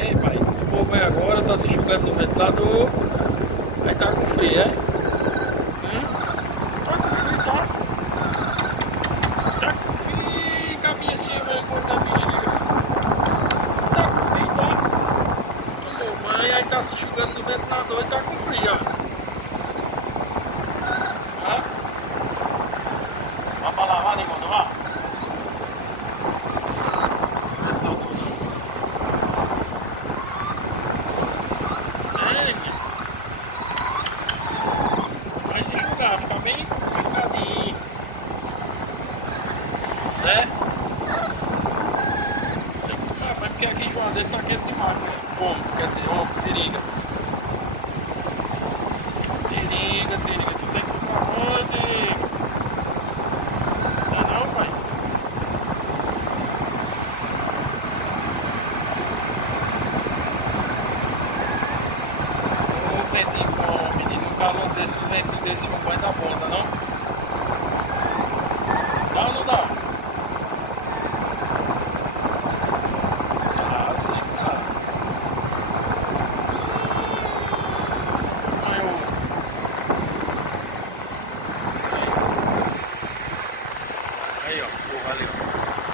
Ei, pai, tu tomou banho agora, tá se enxugando no ventilador, aí tá com frio, é? Tá com frio, tá? Tá com frio, caminha assim, vai acordar a bexiga. Tá com frio, tá? Tomou banho, aí tá se enxugando no ventilador e tá com frio, ó. Hã? Vai pra lavar, negócio, não vai? Ventilador não. É, vai se enxugar, ficar bem enxugadinho, né? Ah, mas porque aqui em Juazeiro tá quente demais, né? Como? Quer dizer, Tiriga. Tiriga, tu tem que tomar banho, Tiriga. Não é não, pai? Ô, ventinho bom, menino, um calor desse, um ventinho desse, um banho da bota, não? Dá ou não dá? Ah, eu sei que dá. Mas aí, ó, porra ali, ó.